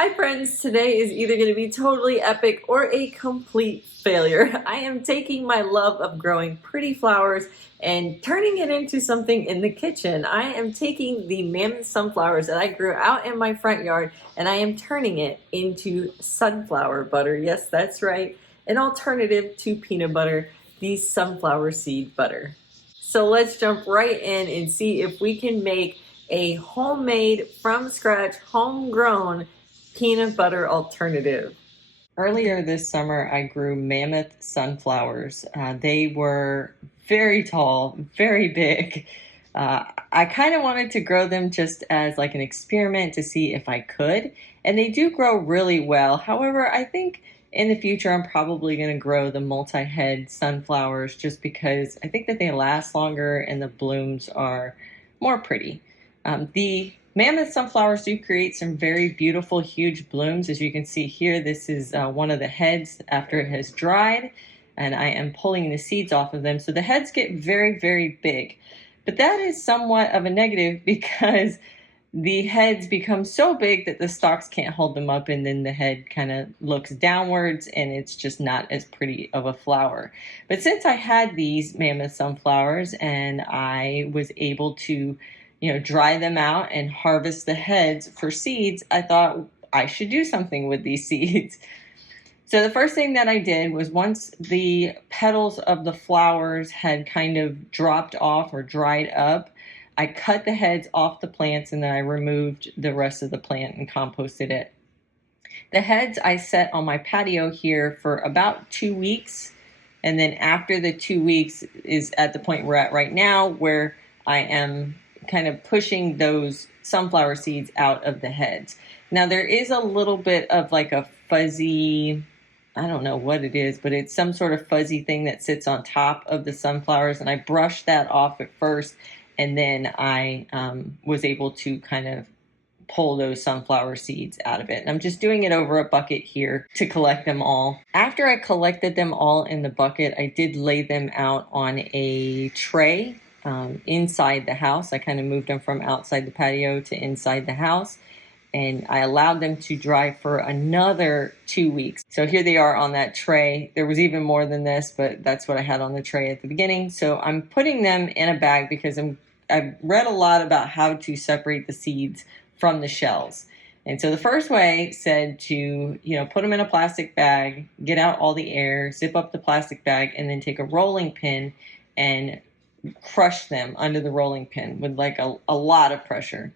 Hi friends, today is either going to be totally epic or a complete failure. I am taking my love of growing pretty flowers and turning it into something in the kitchen. I am taking the Mammoth Sunflowers that I grew out in my front yard and I am turning it into sunflower butter. Yes, that's right, an alternative to peanut butter, the sunflower seed butter. So let's jump right in and see if we can make a homemade, from scratch, homegrown peanut butter alternative. Earlier this summer, I grew Mammoth Sunflowers. They were very tall, very big. I kind of wanted to grow them just as like an experiment to see if I could, and they do grow really well. However, I think in the future I'm probably going to grow the multi-head sunflowers just because I think that they last longer and the blooms are more pretty. The Mammoth sunflowers do create some very beautiful, huge blooms. As you can see here, this is one of the heads after it has dried, and I am pulling the seeds off of them. So the heads get very, very big. But that is somewhat of a negative because the heads become so big that the stalks can't hold them up, and then the head kind of looks downwards and it's just not as pretty of a flower. But since I had these Mammoth sunflowers and I was able to dry them out and harvest the heads for seeds, I thought I should do something with these seeds. So the first thing that I did was, once the petals of the flowers had kind of dropped off or dried up, I cut the heads off the plants and then I removed the rest of the plant and composted it. The heads I set on my patio here for about 2 weeks, and then after the 2 weeks is at the point we're at right now, where I am kind of pushing those sunflower seeds out of the heads. Now there is a little bit of like a fuzzy, I don't know what it is, but it's some sort of fuzzy thing that sits on top of the sunflowers, and I brushed that off at first, and then I was able to kind of pull those sunflower seeds out of it. And I'm just doing it over a bucket here to collect them all. After I collected them all in the bucket, I did lay them out on a tray inside the house. I kind of moved them from outside the patio to inside the house, and I allowed them to dry for another 2 weeks. So here they are on that tray. There was even more than this, but that's what I had on the tray at the beginning. So I'm putting them in a bag because I've read a lot about how to separate the seeds from the shells. And so the first way said to, put them in a plastic bag, get out all the air, zip up the plastic bag, and then take a rolling pin and crush them under the rolling pin with like a lot of pressure.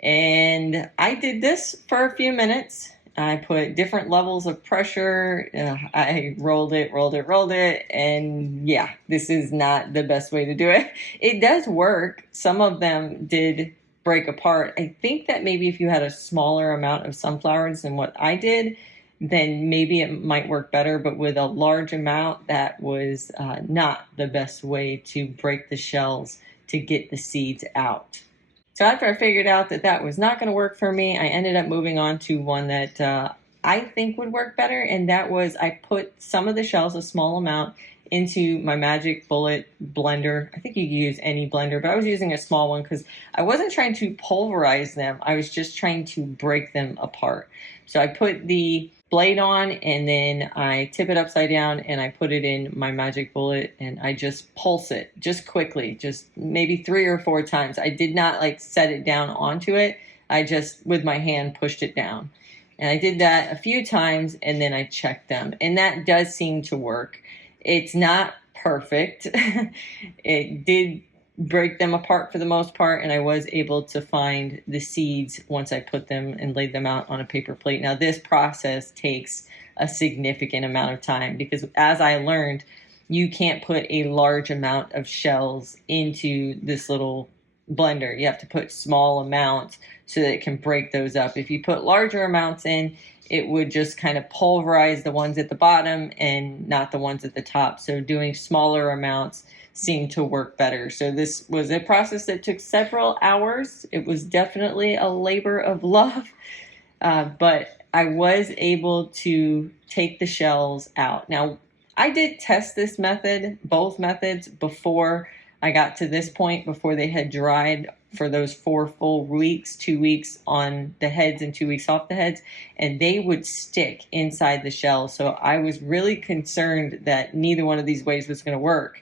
And I did this for a few minutes. I put different levels of pressure. I rolled it, and yeah, this is not the best way to do it. It does work. Some of them did break apart. I think that maybe if you had a smaller amount of sunflowers than what I did, then maybe it might work better. But with a large amount, that was not the best way to break the shells to get the seeds out. So after I figured out that that was not going to work for me, I ended up moving on to one that I think would work better. And that was, I put some of the shells, a small amount, into my Magic Bullet blender. I think you can use any blender, but I was using a small one because I wasn't trying to pulverize them. I was just trying to break them apart. So I put the blade on, and then I tip it upside down and I put it in my Magic Bullet, and I just pulse it just quickly, just maybe 3 or 4 times. I did not like set it down onto it. I just with my hand pushed it down. And I did that a few times, and then I checked them, and that does seem to work. It's not perfect. It did break them apart for the most part, and I was able to find the seeds once I put them and laid them out on a paper plate. Now this process takes a significant amount of time because, as I learned, you can't put a large amount of shells into this little blender. You have to put small amounts so that it can break those up. If you put larger amounts in, it would just kind of pulverize the ones at the bottom and not the ones at the top. So doing smaller amounts seemed to work better. So this was a process that took several hours. It was definitely a labor of love, but I was able to take the shells out. Now, I did test both methods, before I got to this point, before they had dried for those 4 full weeks, 2 weeks on the heads and 2 weeks off the heads, and they would stick inside the shell. So I was really concerned that neither one of these ways was going to work.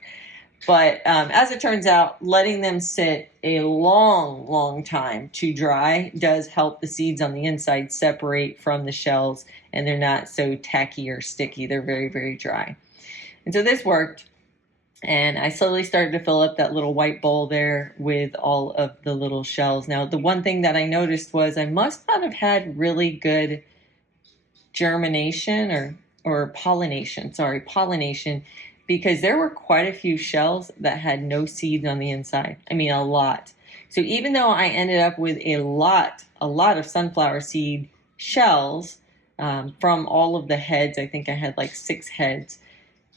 But as it turns out, letting them sit a long time to dry does help the seeds on the inside separate from the shells, and they're not so tacky or sticky. They're very dry. And so this worked. And I slowly started to fill up that little white bowl there with all of the little shells. Now, the one thing that I noticed was I must not have had really good germination or pollination, because there were quite a few shells that had no seeds on the inside. I mean, a lot. So even though I ended up with a lot of sunflower seed shells from all of the heads, I think I had like 6 heads,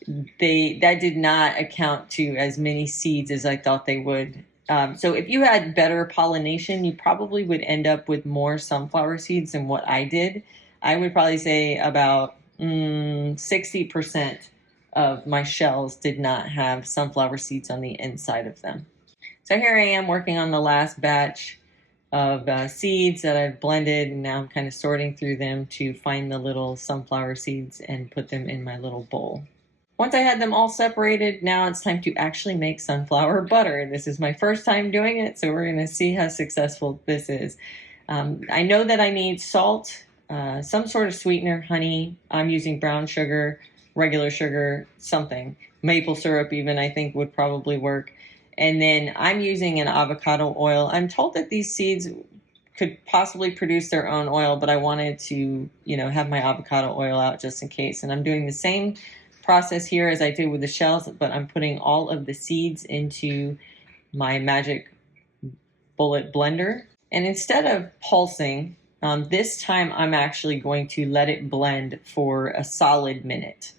that did not account to as many seeds as I thought they would. So if you had better pollination, you probably would end up with more sunflower seeds than what I did. I would probably say about 60% of my shells did not have sunflower seeds on the inside of them. So here I am working on the last batch of seeds that I've blended, and now I'm kind of sorting through them to find the little sunflower seeds and put them in my little bowl. Once I had them all separated, now it's time to actually make sunflower butter. This is my first time doing it, so we're going to see how successful this is. I know that I need salt, some sort of sweetener, honey. I'm using brown sugar, regular sugar, something. Maple syrup even, I think, would probably work. And then I'm using an avocado oil. I'm told that these seeds could possibly produce their own oil, but I wanted to, have my avocado oil out just in case. And I'm doing the same process here as I did with the shells, but I'm putting all of the seeds into my magic bullet blender. And instead of pulsing, this time I'm actually going to let it blend for a solid minute.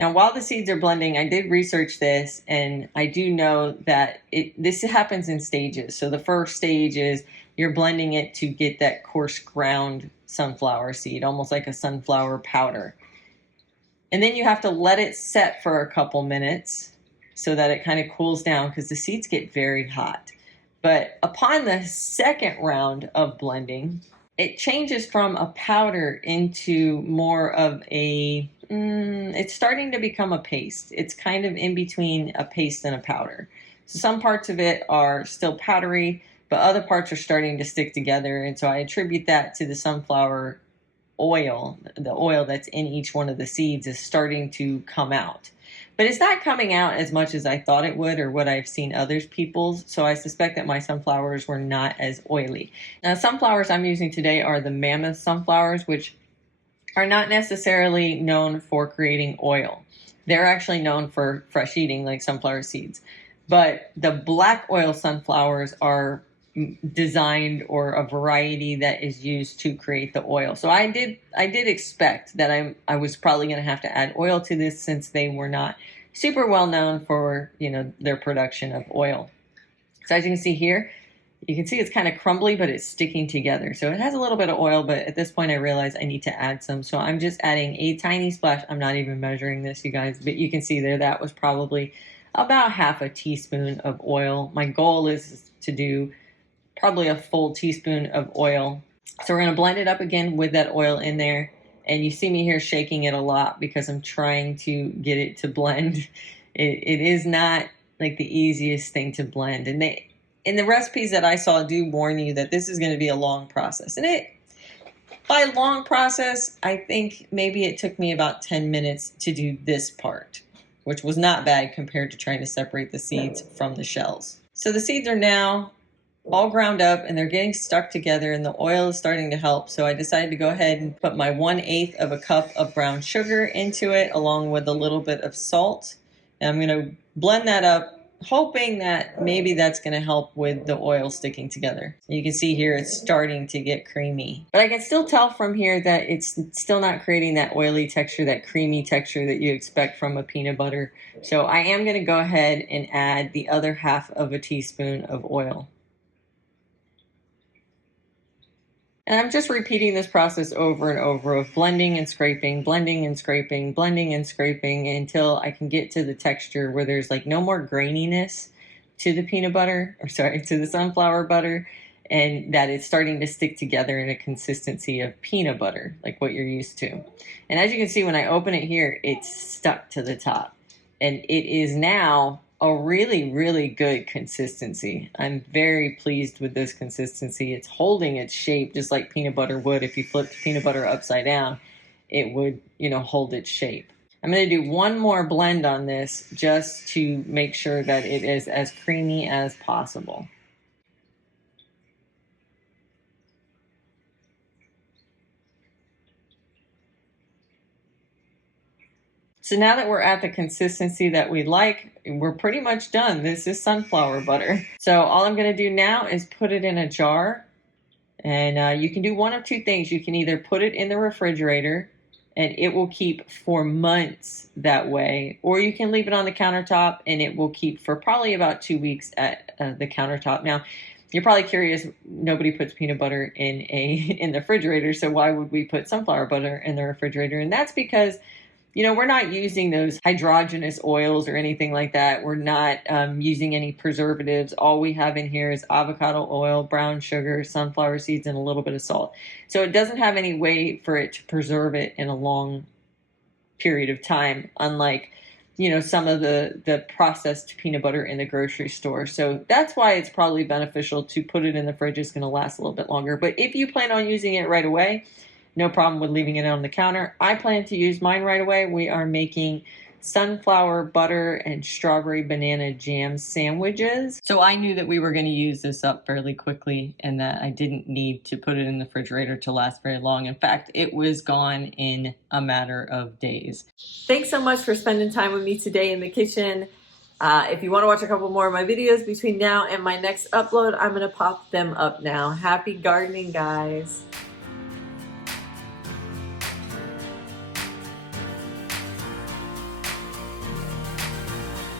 Now, while the seeds are blending, I did research this, and I do know that this happens in stages. So the first stage is you're blending it to get that coarse ground sunflower seed, almost like a sunflower powder. And then you have to let it set for a couple minutes so that it kind of cools down, because the seeds get very hot. But upon the second round of blending, it changes from a powder into more of it's starting to become a paste. It's kind of in between a paste and a powder. So some parts of it are still powdery, but other parts are starting to stick together. And so I attribute that to the sunflower oil. The oil that's in each one of the seeds is starting to come out. But it's not coming out as much as I thought it would, or what I've seen others people's. So I suspect that my sunflowers were not as oily. Now, sunflowers I'm using today are the Mammoth Sunflowers, which are not necessarily known for creating oil. They're actually known for fresh eating, like sunflower seeds. But the black oil sunflowers are designed, or a variety that is used to create the oil. So I did expect that I was probably going to have to add oil to this, since they were not super well known for their production of oil. So as you can see here, you can see it's kind of crumbly, but it's sticking together. So it has a little bit of oil, but at this point I realize I need to add some. So I'm just adding a tiny splash. I'm not even measuring this, you guys, but you can see there that was probably about half a teaspoon of oil. My goal is to do probably a full teaspoon of oil. So we're going to blend it up again with that oil in there. And you see me here shaking it a lot because I'm trying to get it to blend. It is not like the easiest thing to blend. And in the recipes that I saw do warn you that this is going to be a long process. And by long process, I think maybe it took me about 10 minutes to do this part, which was not bad compared to trying to separate the seeds from the shells. So the seeds are now all ground up and they're getting stuck together, and the oil is starting to help. So I decided to go ahead and put my 1/8 of a cup of brown sugar into it, along with a little bit of salt. And I'm going to blend that up, hoping that maybe that's going to help with the oil sticking together. You can see here it's starting to get creamy, but I can still tell from here that it's still not creating that oily texture, that creamy texture that you expect from a peanut butter. So I am going to go ahead and add the other 1/2 of a teaspoon of oil. And I'm just repeating this process over and over of blending and scraping, blending and scraping, blending and scraping until I can get to the texture where there's like no more graininess to the peanut butter, or sorry, to the sunflower butter, and that it's starting to stick together in a consistency of peanut butter, like what you're used to. And as you can see, when I open it here, it's stuck to the top. And it is now a really, really good consistency. I'm very pleased with this consistency. It's holding its shape just like peanut butter would. If you flipped peanut butter upside down, it would, hold its shape. I'm going to do one more blend on this just to make sure that it is as creamy as possible. So now that we're at the consistency that we like, we're pretty much done. This is sunflower butter. So all I'm going to do now is put it in a jar. And you can do one of two things. You can either put it in the refrigerator and it will keep for months that way, or you can leave it on the countertop and it will keep for probably about 2 weeks at the countertop. Now, you're probably curious, nobody puts peanut butter in the refrigerator, so why would we put sunflower butter in the refrigerator? And that's because we're not using those hydrogenous oils or anything like that. We're not using any preservatives. All we have in here is avocado oil, brown sugar, sunflower seeds, and a little bit of salt. So it doesn't have any way for it to preserve it in a long period of time, unlike some of the processed peanut butter in the grocery store. So that's why it's probably beneficial to put it in the fridge. It's going to last a little bit longer. But if you plan on using it right away, no problem with leaving it on the counter. I plan to use mine right away. We are making sunflower butter and strawberry banana jam sandwiches. So I knew that we were going to use this up fairly quickly and that I didn't need to put it in the refrigerator to last very long. In fact, it was gone in a matter of days. Thanks so much for spending time with me today in the kitchen. If you want to watch a couple more of my videos between now and my next upload, I'm going to pop them up now. Happy gardening, guys.